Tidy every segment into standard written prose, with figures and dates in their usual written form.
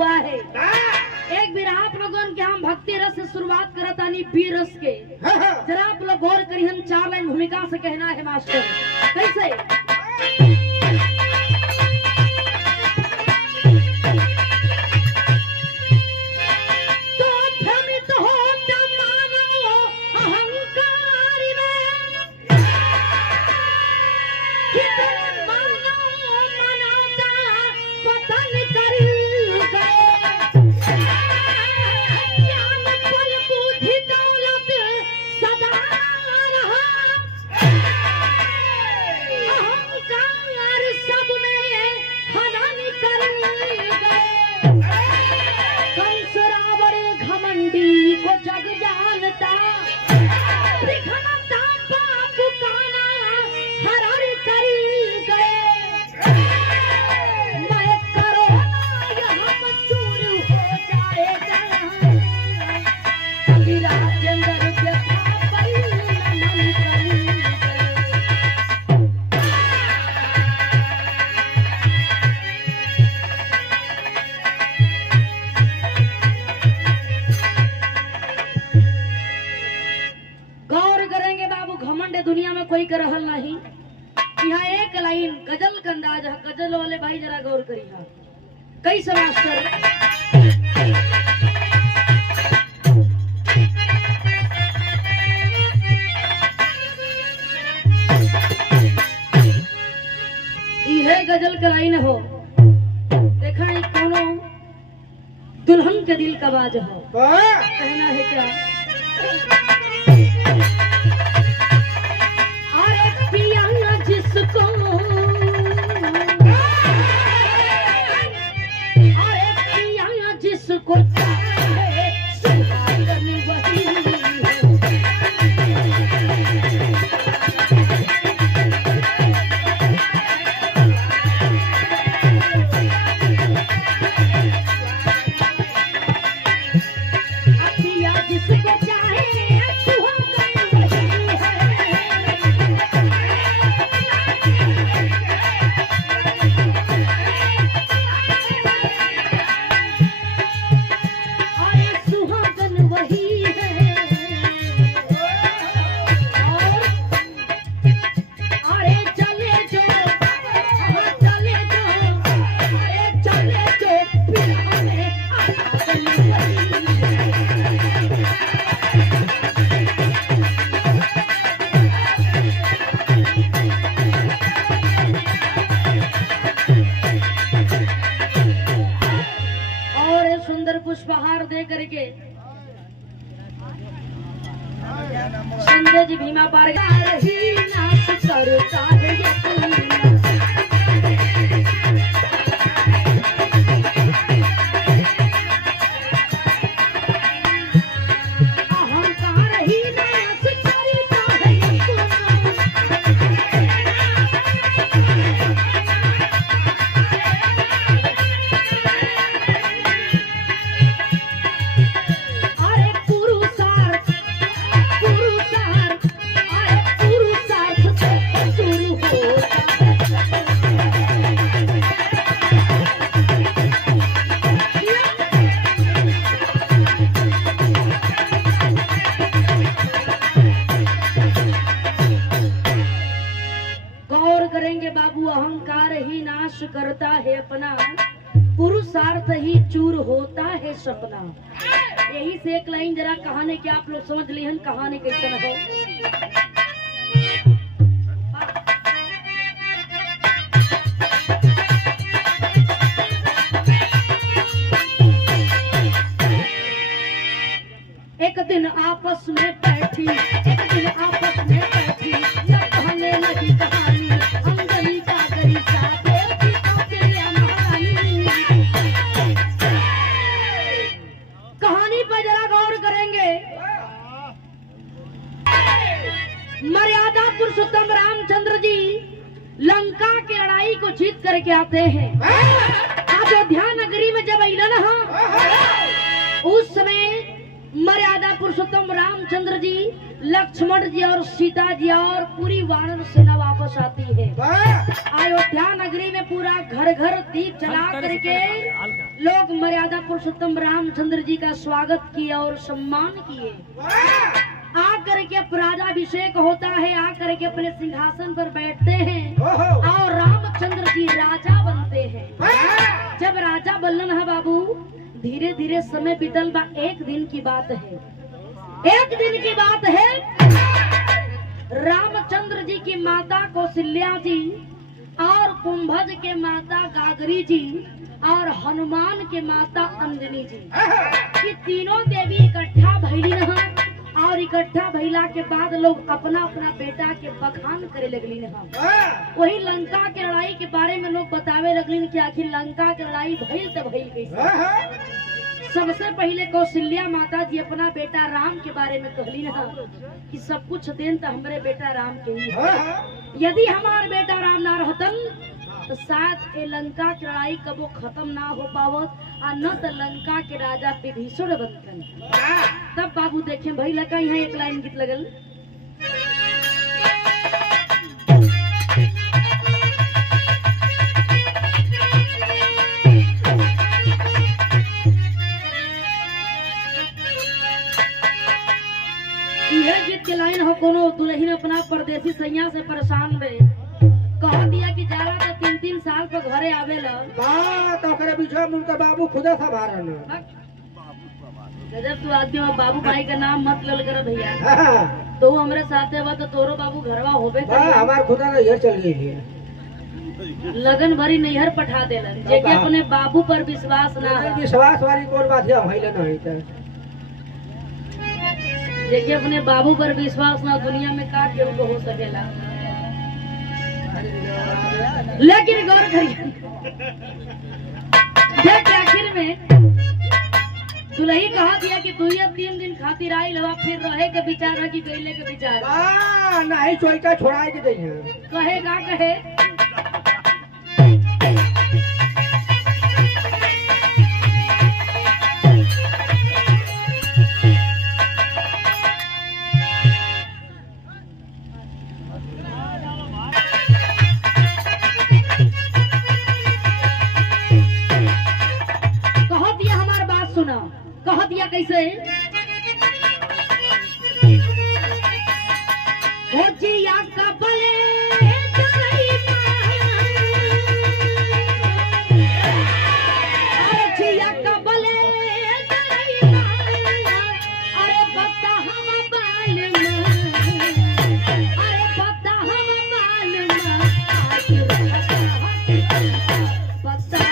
हुआ है। एक बार आप लोगों के हम भक्ति रस से शुरुआत करत आनी पी रस के। जरा आप लोग गौर करिए, 4 लाइन भूमिका से कहना है मास्टर कैसे। दुनिया में कोई कर रहल नहीं। यहाँ एक लाइन गजल का अंदाज है, गजल वाले भाई जरा गौर करिए कैसे मास्टर। यह गजल का लाइन हो, देखा है कोनो दुल्हन के दिल का बाज हो, कहना है क्या। जिसको अरे पिया जिसको चाहे सुहागन वही पिया जिसको चाहे पुष्पहार दे करके संजय जी भीमा पार ही नाश करता है अहंकार ही नाश करता है। बाबू अहंकार ही नाश करता है अपना, पुरुषार्थ ही चूर होता है सपना। यही से एक लाइन जरा कहानी के आप लोग समझ ली, कहानी कैसन है। एक दिन आपस में बैठी, एक दिन आपस में बैठी, सब कहने लगी कहानी अंजलि का गरीसा देवी तेरे महारानी। कहानी पर जरा गौर करेंगे। मर्यादा पुरुषोत्तम रामचंद्र जी लंका की लड़ाई को जीत करके आते हैं। अयोध्या नगरी में जब अलन उस समय मर्यादा पुरुषोत्तम रामचंद्र जी, लक्ष्मण जी और सीता जी और पूरी वानर सेना वापस आती है। अयोध्या नगरी में पूरा घर घर दीप जला करके लोग मर्यादा पुरुषोत्तम रामचंद्र जी का स्वागत किए और सम्मान किए। आकर के राजाभिषेक होता है, आकर के अपने सिंहासन पर बैठते हैं और रामचंद्र जी राजा बनते हैं। जब राजा बनलन है बाबू, धीरे धीरे समय बीतल बा। एक दिन की बात है, एक दिन की बात है, रामचंद्र जी की माता कौशल्या जी और कुंभज के माता गागरी जी और हनुमान के माता अंजनी जी, ये तीनों देवी इकट्ठा भइली न। और इकट्ठा भइला के बाद लोग अपना अपना बेटा के बखान करे लगली न। वही लंका के लड़ाई के बारे में लोग बतावे लगली कि आखिर लंका की लड़ाई भइल तो भइल कैसे। सबसे पहले कौशल्या माता जी अपना बेटा राम के बारे में कहली न कि सब कुछ देन तो हमारे बेटा राम के ही। यदि हमार बेटा राम ना रहतन तो शायद ये लंका की लड़ाई कबो खत्म ना हो पावत, और न तो लंका के राजा विभीषण बनतन। तब बाबू देखे भाई लगा यहाँ एक लाइन गीत लगल। यह गीत के लाइन हो, कोनो दुल्हन अपना परदेसी सैया से परेशान बे, कह दिया कि जाला तो 3-3 साल पर घरे आवेला। बात ओकरे बीचो में तो बाबू खुदा संभारन। गजब तू आदमी हो, बाबू भाई का नाम मत लेल कर भैया। तो हमरे साथे हुआ तो तोरो बाबू घरवा होबे कर। हमार खुदा तो ये चल गई है, लगन भरी नैहर पठा देलन, जेके अपने बाबू पर विश्वास ना है। विश्वास वाली कौन बात है, भइले नहीं त जेके अपने बाबू पर विश्वास ना, दुनिया में का केहू को हो सकेला। लेकिन गौर करिए, जब आखिर में दुल्ही कहा दिया कि तू ये 3 दिन खातिर आई लवा, फिर रहे के विचार की गईले के विचार नहीं चोइका छोड़ाए के दई कहेगा कहे। कह दिया कैसे, हो जिया कबले जिया कबले, अरे बता हम बाल में, अरे बता हम बाल में, बता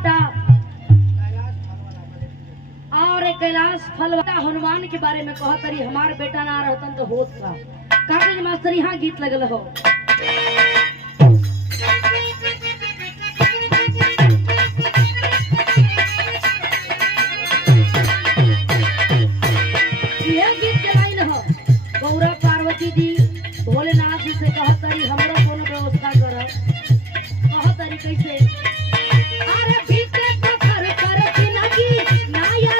बेटा और एक कैलाश फल वाला हनुमान के बारे में कहत रही हमार बेटा ना रहतन तो होत का कागज मास्टर यहाँ गीत लगल हो। ये गीत के लाइन हो गौरव पार्वती जी भोलेनाथ जी से कहत रही हमरा कोनो व्यवस्था कर कहत रही कैसे अरे बीते पत्थर पर जिंदगी नाया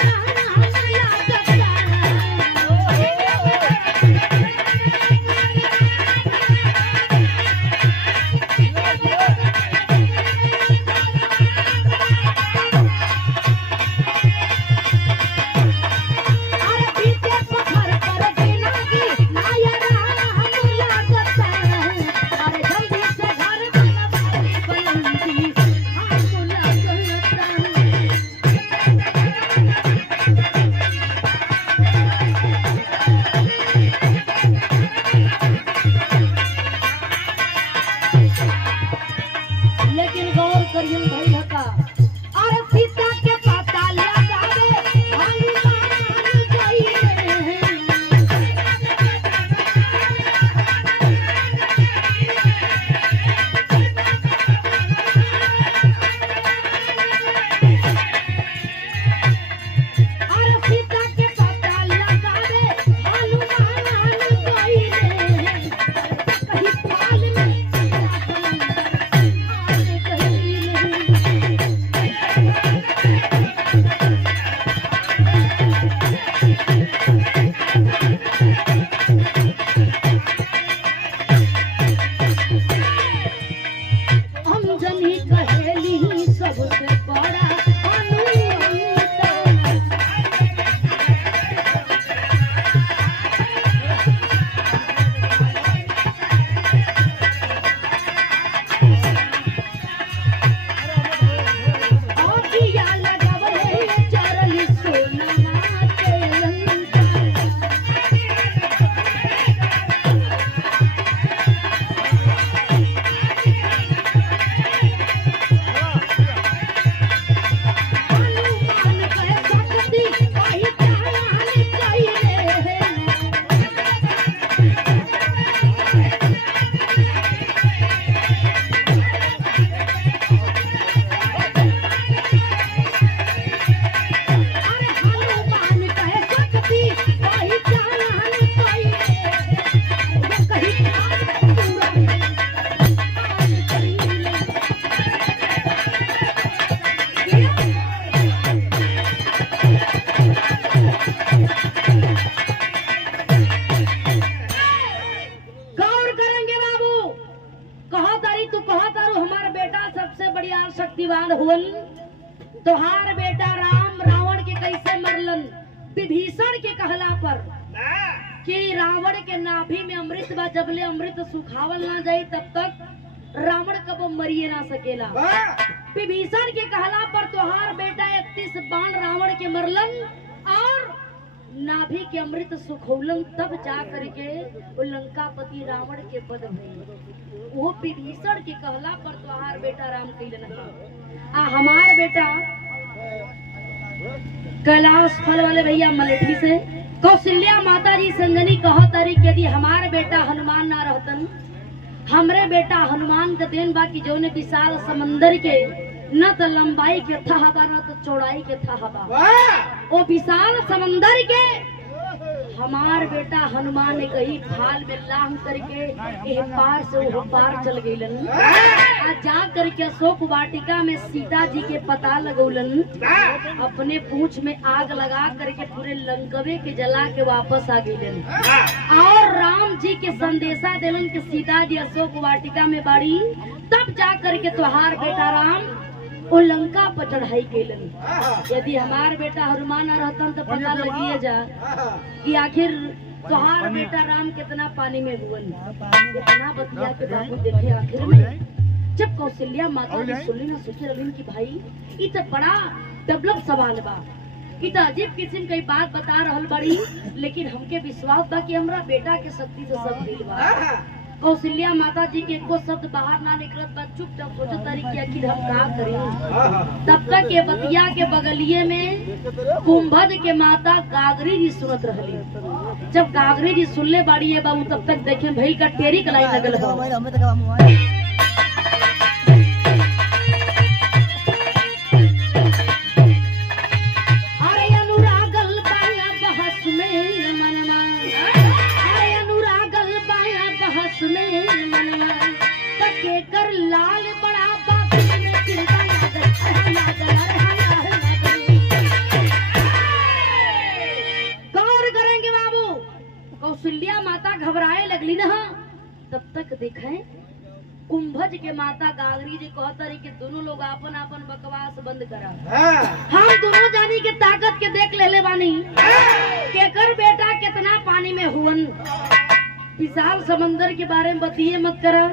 शक्तिवान हुवन। तोहार बेटा राम रावण के कैसे मरलन विभीषण के कहला पर कि रावण के नाभि में अमृत बा, जबले अमृत सुखावल ना जाई तब तक रावण कबो मरिए ना सकेला। विभीषण के कहला पर तोहार बेटा 31 बाण रावण के मरलन और नाभि के अमृत सुखौलन, तब जा करके वो लंकापति रावण के पद भई। वो विभीषण के कहला पर तोहार बेटा राम कैलन आ हमार बेटा कैलाश फल वाले भैया मलेठी से कौशल्या माता जी संगनी कहत तारी कि यदि हमार बेटा हनुमान ना रहतन, हमरे बेटा हनुमान का देन बा कि जौने विशाल समंदर के न तो लंबाई के था बा न तो चौड़ाई के था बा, वो विशाल समंदर के हमार बेटा हनुमान ने कही फाल में लांग करके एक पार से वो पार चल गईलन। जा करके अशोक वाटिका में सीता जी के पता लगौलन, अपने पूंछ में आग लगा करके पूरे लंकवे के जला के वापस आ गईलन और राम जी के संदेशा दिलन कि सीता जी अशोक वाटिका में बाड़ी। तब जा करके तोहार बेटा राम वो लंका पर चढ़ाई कैलन। यदि हमार बेटा हनुमान न रहतन तो पता लगिए जा कि आखिर तोहार बेटा राम कितना पानी में हुवन। इतना बतिया के बाबू देखे आखिर में जब कौशल्या माता ने सुनी ना सोचे रविन की भाई ये तो बड़ा डेवलप सवाल बा, ये तो अजीब किस्म की बात बता रहल बड़ी, लेकिन हमके विश्वास बा कि हमरा बेटा के शक्ति से सब दिल बा। कौशल्या माता जी के एको शब्द बाहर ना निकलत बा, चुपचाप सोचत तारी कि आखिर हम का करी। तब तक के बतिया के बगलिए में कुंभज के माता गागरी जी सुनत रहली। जब गागरी जी सुनले बाड़ी है बाबू, तब तक देखे भई का टेरी कलाई लगल हो। अरे अनुरागल बाया बहस में मनवा, अरे अनुरागल बाया बहस में मनवा, तके कर लाल बड़ा बात में चिंता लागल। गौर करेंगे बाबू, कौशल्या माता घबराए लगली ना। तब तक देखें कुंभज के माता गागरी जी कहता रही कि दोनों लोग अपन अपन बकवास बंद करा। हम दोनों जानी के ताकत के देख ले बानी, केकर बेटा कितना पानी में हुवन। विशाल समंदर के बारे में बतिए मत करा।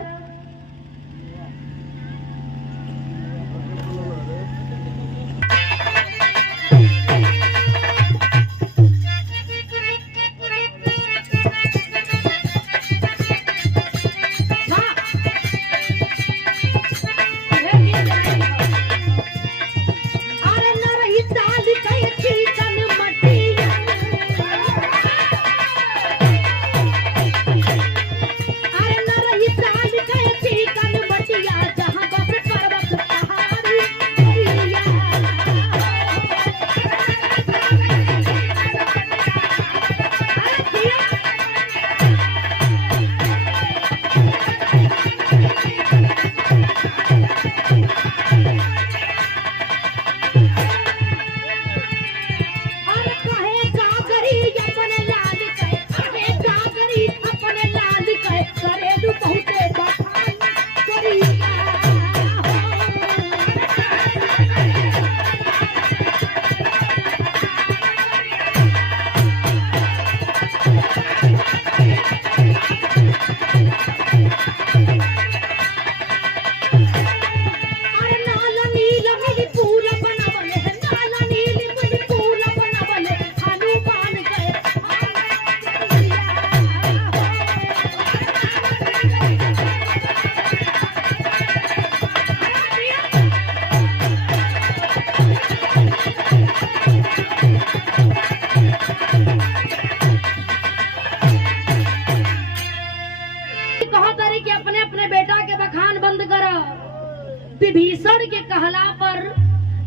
विभीषण के कहला पर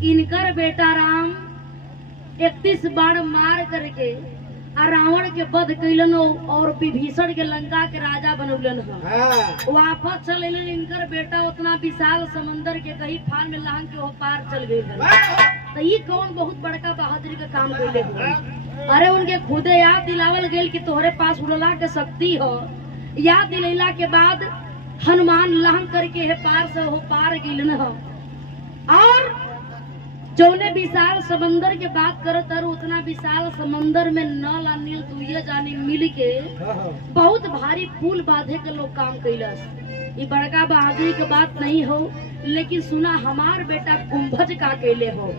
इनकर बेटा राम 31 बाण मार करके रावण के वध कैलन और विभीषण के लंका के राजा बनौलन। वापस चल अलन। इनकर बेटा उतना विशाल समंदर के कहीं फान में लहंग के वो पार चल गई। तो ये कौन बहुत बड़का बहादुरी का काम कैले हो। अरे उनके खुदे याद दिलावल गेल कि तोहरे पास उड़ला के शक्ति हो। याद दिलैला के बाद हनुमान लहंग करके हे पार से हो पार गिलन हो। और जौने विशाल समंदर के बात करत है, उतना विशाल समंदर में नल और नील दुइये जानी मिल के बहुत भारी पुल बांधे के लोग काम कैलस। ये बड़का बहादुरी के बात नहीं हो, लेकिन सुना हमार बेटा कुंभज का कैले हो।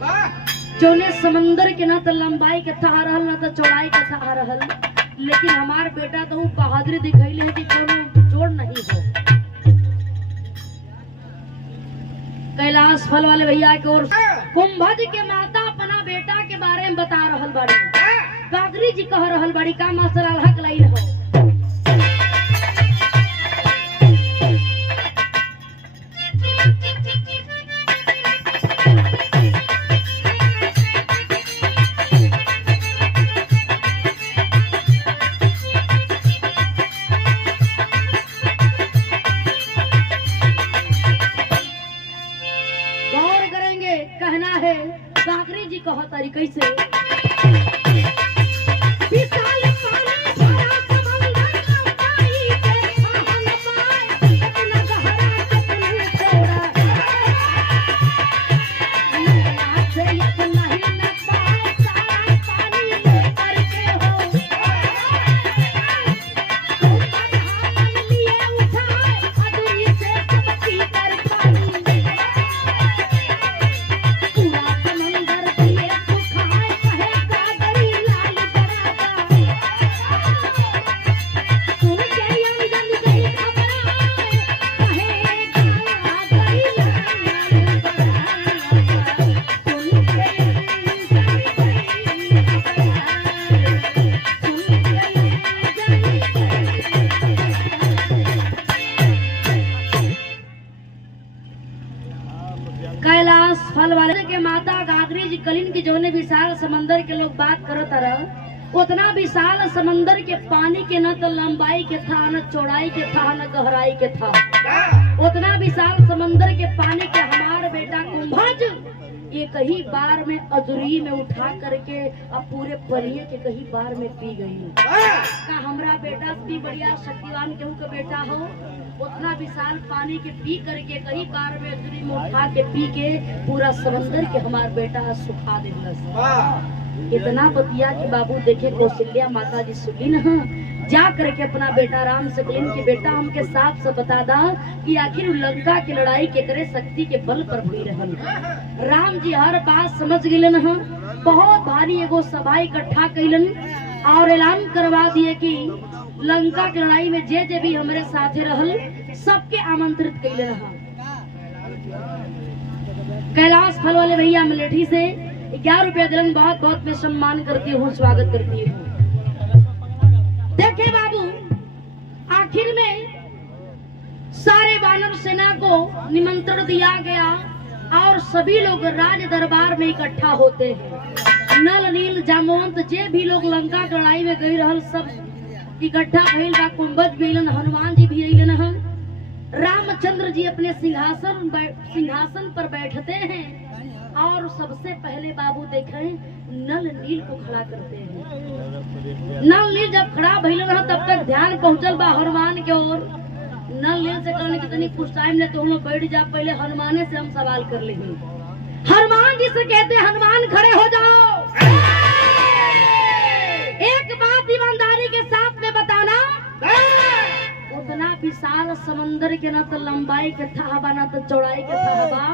जौने समंदर के ना तो लंबाई के था रहल ना तो चौड़ाई के था रहल, लेकिन हमार बेटा तो बहादुरी दिखैले है कि कोनो जोड़ नहीं हो। कैलाश फल वाले भैया के ओर कुंभज के माता अपना बेटा के बारे में बता रहल बाड़ी। गागरी जी कह रहल बाड़ी का मास्टर अल्लाह के लाइन हो। कहना है गागरी जी कहो तारी कैसे। कलिन की जोने विशाल समंदर के लोग बात करत रह, उतना विशाल समंदर के पानी के न तो लंबाई के था, न चौड़ाई के था, न गहराई के था। उतना विशाल समंदर के पानी के हमार बेटा कुंभज एक ही बार में अजूरी में उठा करके अब पूरे परिये के कहीं बार में पी गई। का हमरा बेटा भी बढ़िया शक्तिवान केहू का बेटा हो, उतना विशाल पानी के पी करके कहीं बार में अजूरी में उठा के पी के पूरा समंदर के हमार बेटा सुखा देलस। इतना बतिया कि बाबू देखे कौशल्या माता जी सुनी न, जा करके अपना बेटा राम से कहलिन कि बेटा हमके साफ से बता दा कि आखिर लंका की लड़ाई केकरे शक्ति के बल पर हुई रहल। राम जी हर बात समझ गेलन ह, बहुत भारी एगो सभा इकट्ठा कैलन और ऐलान करवा दिए कि लंका की लड़ाई में जे भी हमारे साथे रहल सबके आमंत्रित कैलन ह। कैलाश फल वाले भैया मलेठी से 11 रुपया दिलन, बहुत बहुत मैं सम्मान करती हूँ, स्वागत करती हूँ। देखे बाबू, आखिर में सारे वानर सेना को निमंत्रण दिया गया और सभी लोग राज दरबार में इकट्ठा होते हैं। नल नील जामवंत जे भी लोग लंका की लड़ाई में गई रहल सब इकट्ठा भइल बा। कुंभज भी अइलन, हनुमान जी भी अइलन ह। रामचंद्र जी अपने सिंहासन पर बैठते हैं और सबसे पहले बाबू देखें नल नील को खड़ा करते हैं। नल नील जब खड़ा भइल रहा तब तक ध्यान पहुंचल बा हनुमान के ओर। नल नील से कहने की तनी कुछ टाइम ले तो हम लोग बैठ जा, पहले हनुमाने से हम सवाल कर लेंगे। हनुमान जी से कहते हैं हनुमान खड़े हो जाओ, एक बात ईमानदारी के साथ में बताना, उतना विशाल समंदर के न तो लंबाई के था बा न तो चौड़ाई के था बा,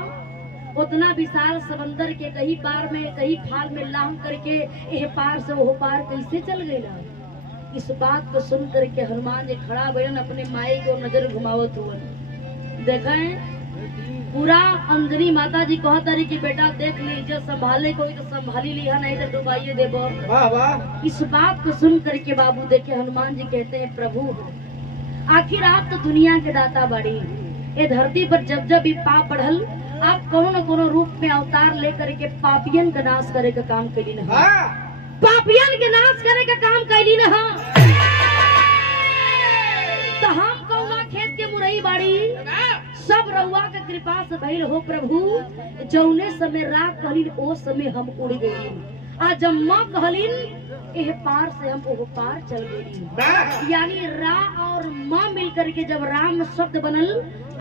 उतना विशाल समंदर के कहीं पार में कहीं फाल में लांग करके यह पार से वो पार कैसे चल गई ना। इस बात को सुन करके हनुमान जी खड़ा भइलन, अपने माई को नजर घुमावत हुए। देखें पूरा अंजनी माता जी कहत रही कि बेटा देख लीजिए, संभाले कोई तो संभाली लिया, नहीं तो डुबाइए देबो। इस बात को सुन करके बाबू देखे हनुमान जी कहते हैं प्रभु आखिर आप तो दुनिया के दाता बड़ी, ये धरती पर जब जब भी पाप बढ़ल आप कोनो न कोनो रूप में अवतार लेकर के पापियन का नाश करे का काम कैली न, पापियन के नाश करे का काम कैली न। तो हम कौना खेत के मुरई बाड़ी, सब रउआ के कृपा से भइल हो प्रभु। जौने समय रात कहलिन ओ समय हम उड़ गई, आ जब माँ कहलिन एह पार से हम ओह पार चल गई। यानी रा और माँ मिलकर के जब राम शब्द बनल,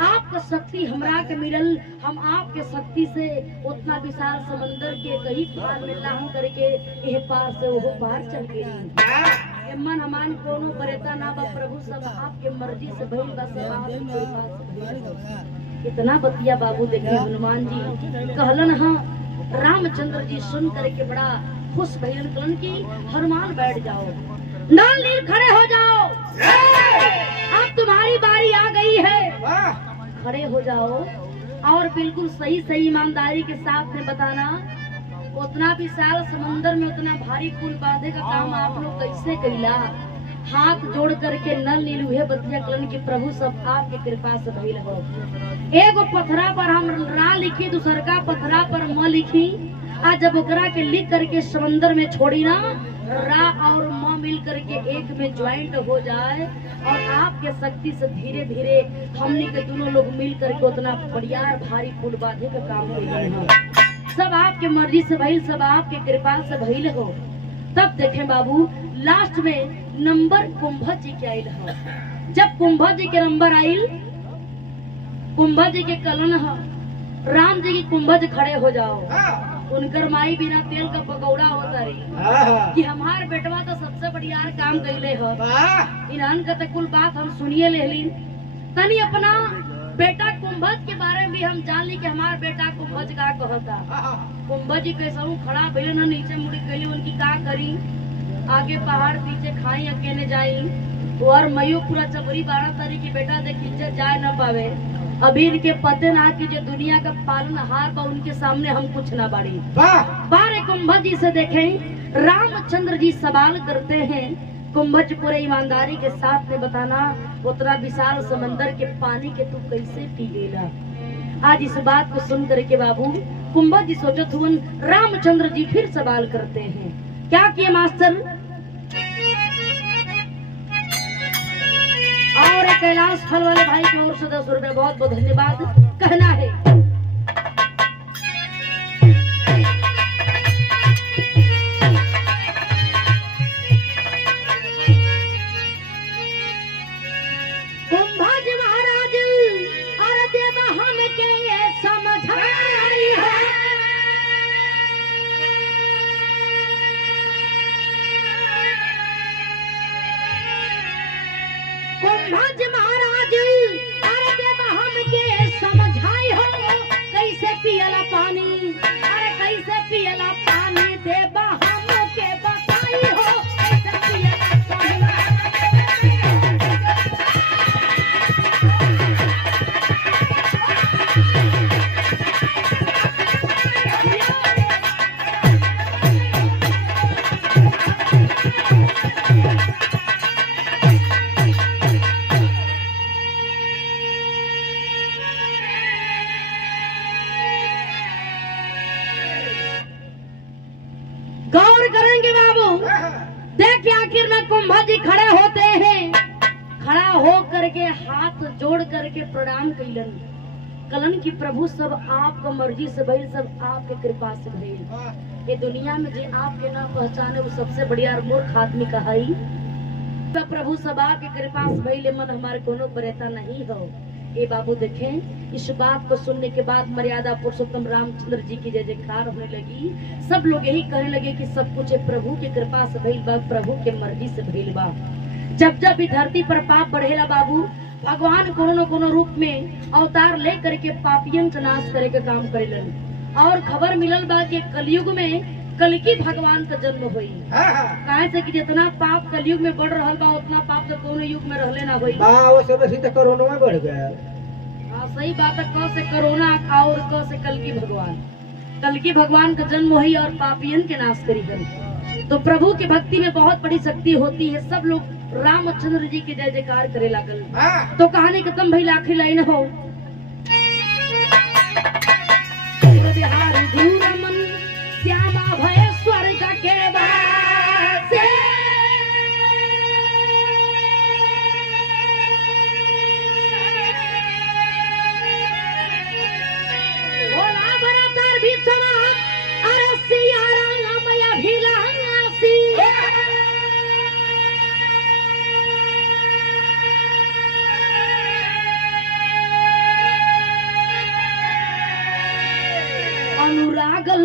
आपका शक्ति हमरा के मिलल, हम आपके शक्ति से उतना विशाल समंदर के कई पार में लांग करके एह पार से ओह पार चल गई। मन हमान कोनो बरेता ना बा प्रभु, सब आपके मर्जी से भइल बा, सब आपके कृपा से भइल। इतना बतिया बाबू देखिए हनुमान जी कहलन हाँ। रामचंद्र जी सुन करके बड़ा खुश भइलन, कहलन कि हनुमान बैठ जाओ, नल नील खड़े हो जाओ, अब तुम्हारी बारी आ गई है, खड़े हो जाओ और बिल्कुल सही सही ईमानदारी के साथ में बताना उतना विशाल समुंदर में उतना भारी पुल बांधे का काम आप लोग कैसे कैला। हाथ जोड़ करके नल नील हुए बतिया कलन की प्रभु सब आपके कृपा से भइल हो। एगो पथरा पर हम रा लिखी, दूसर का पथरा पर म लिखी, आज जब ओकरा के लिख करके समंदर में छोड़ी ना, रा और म मिल करके एक में ज्वाइंट हो जाए और आपके शक्ति से धीरे धीरे हमने के दोनों लोग मिल करके उतना बढ़िया भारी पुल बांधे का काम कर सब आपके मर्जी से भइल, सब आपके कृपा से भइल हो। तब देखें बाबू लास्ट में नंबर कुंभज जी के आयल हो। जब कुंभज जी के नंबर आयल, कुंभज जी के कलन हो, राम जी की कुंभज खड़े हो जाओ, उनकर माई बिना तेल का पकौड़ा होता रही कि हमार बेटवा तो सबसे बढ़िया काम कैले हो। इन्हन का तो कुल बात हम सुनिए ले तनी अपना बेटा कुंभज के बारे में भी हम जान ली कि हमार बेटा कुंभज का कहता। कुंभज जी कैसा खड़ा भैया ना, नीचे मुड़ी गई, उनकी का करी, आगे पहाड़ पीछे खाई अकेले जाई और मयो पूरा चबरी 12 तारीख की बेटा देखिए जाए न पावे। अभी इनके पते ना कि जो दुनिया का पालनहार बा उनके सामने हम कुछ ना बाड़ी। बारे कुंभज जी से देखें रामचंद्र जी सवाल करते हैं, कुंभज पूरे ईमानदारी के साथ में बताना उतना विशाल समंदर के पानी के तू कैसे पी लेला। आज इस बात को सुन करके बाबू कुंभा जी सोचत हुवन रामचंद्र जी फिर सवाल करते हैं। क्या किए मास्टर? और कैलाश फल वाले भाई की ओर से 10 रुपए बहुत बहुत धन्यवाद। कहना है कुंभज महाराज और देव हम के ये समझाई है। कुंभज महाराज और देव हम के समझाई हो। कैसे पियला पानी, अरे कैसे पियला पानी देव हम के बताई हो। कैसे पियला पानी गौर करेंगे बाबू। देखिए आखिर में कुंभा जी खड़े होते हैं। खड़ा हो करके हाथ जोड़ करके प्रणाम कैलन। कलन की प्रभु सब आपका मर्जी से भइल, सब आपके कृपा से भइल। ये दुनिया में जे आपके ना पहचाने वो सबसे बढ़िया मूर्ख आदमी कहाई। तो प्रभु सब आपके कृपा से भइल, मन हमारे कोनो बरेता नहीं हो। ये बाबू देखें, इस बात को सुनने के बाद मर्यादा पुरुषोत्तम रामचंद्र जी की जय जयकार होने लगी। सब लोग यही कहने लगे कि सब कुछ प्रभु की कृपा से भइल बा, प्रभु के मर्जी से भइल बा। जब जब भी धरती पर पाप बढ़ेला बाबू, भगवान कोनो न कोनो रूप में अवतार ले करके पापियन का नाश करे के काम करेलन। और खबर मिलल बा कि कलयुग में कलकी भगवान का जन्म हुई। काहे से कि जितना पाप कलयुग में बढ़ रहल बा उतना पाप तो कोनो युग में रहले ना हुई। वो सब ऐसी तो कोरोना में बढ़ गया। हाँ सही बात है। क से कोरोना और क से कलकी भगवान का जन्म हुई और पापियन के नाश करी गई। तो प्रभु की भक्ति में बहुत बड़ी शक्ति होती है। सब लोग रामचंद्र जी की जय जयकार करे लागल। तो कहानी खत्म भइल। आखिरी लाइन हो बिहारी गुरु रमन श्यामा भय स्वर्ग के वासे। भोला बरातर भी सुना अरे सिया राम अभिलाषी। अनुरागल